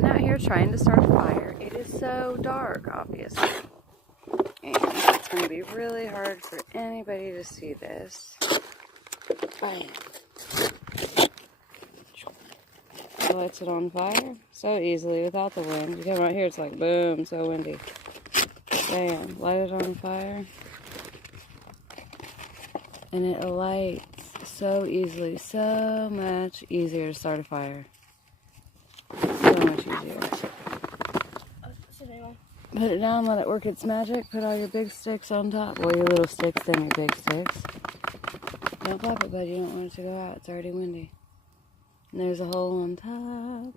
sitting out here trying to start a fire. It is so dark, obviously. And it's going to be really hard for anybody to see this. Bam. Lights it on fire so easily without the wind. You come out here, it's like boom, so windy. Bam, light it on fire. And it lights so easily, so much easier to start a fire. So much easier. Put it down, let it work its magic. Put all your big sticks on top. Well, your little sticks, then your big sticks. Don't flap it, bud. You don't want it to go out. It's already windy. And there's a hole on top.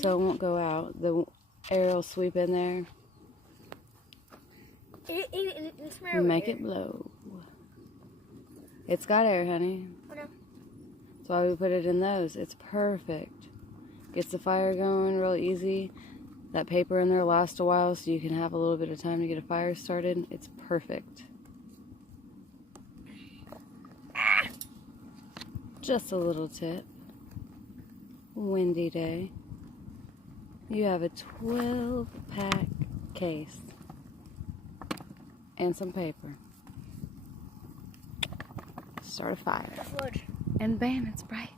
So it won't go out. The air will sweep in there. And make it blow. It's got air, honey. Okay. That's why we put it in those. It's perfect. Gets the fire going real easy. That paper in there lasts a while so you can have a little bit of time to get a fire started. It's perfect. Just a little tip. Windy day. You have a 12-pack case. And some paper. Start a fire. And bam, it's bright.